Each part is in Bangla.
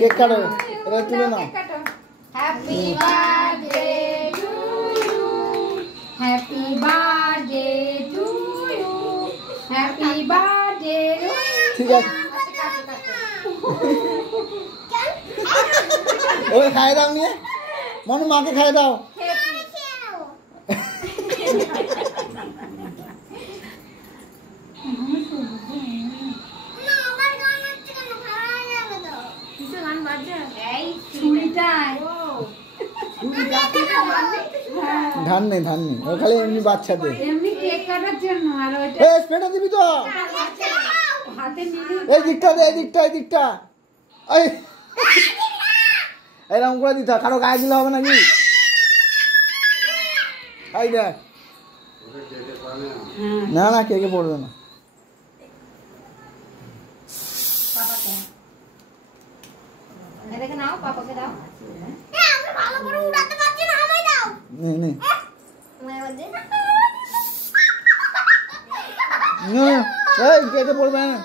কেক কাটো, এটা তুলে নাও। Happy birthday to you, happy birthday to you, happy birthday. ঠিক আছে, ওই খাইয়ে দাও নিয়ে, মনু মাকে খাইয়ে দাও। ধান নেই, ধান নেই, ও খালি এমনি বাচ্চাদের এমনি কেক কাটার জন্য। আর ওইটা এই স্প্রেটা দিবি তো, হাতে নিলে এই দিকটা দে, এই দিকটা, এই দিকটা, এই এরকম করে দিতে, কারো গায়ে দিলে হবে নাকি? এই দেখ, না না কেকে পড়বে না। এটাকে নাও, পাপাকে দাও। নে নে, এই কেকে পড়বে না।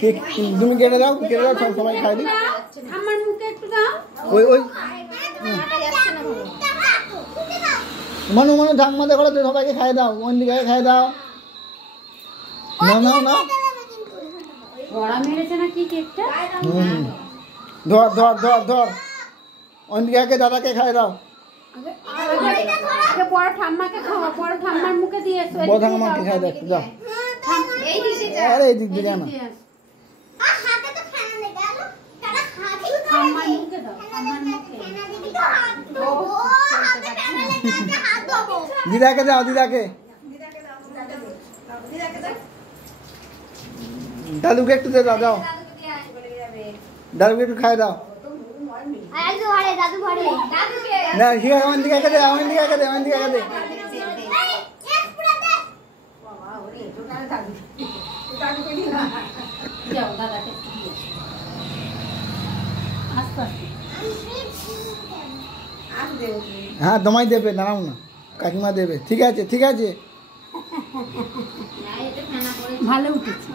কেক তুমি কেটে দাও, কেটে দাও, সবাই খাই দিই। আমার মুখে একটু দাও। ওই ওই মনু মনু ঢাকমাতে করে তো সবাইকে খাই দাও, ওইদিকে খাই দাও। না না না, বড়া মেরেছে না কি কেকটা? ধর ধর ধর ধর, ওইদিকে দাদাকে খাই দাও। আগে বড় ঠাম্মাকে খাওয়া, বড় ঠাম্মার মুখে দিয়ে এসো। বড় ঠাম্মাকে খাই দাও, যাও। আরে এই দিক দিয়ে না, ঠাম্মার মুখে দাও, ঠাম্মার মুখে। দিদাকে দাও, দিদাকে, দাদুকে একটু দে দাও, দাও দাদুকে একটু খাই দাও। না ঠিক আছে, আমার দিকে দে, আমার দিকে দে, আমার দিকে দে। যাও দাদাকে দিয়ে আস্তে আস্তে। হ্যাঁ তোমায় দেবে, দাঁড়াও না, কাকিমা দেবে। ঠিক আছে ঠিক আছে, ভালো উঠেছে।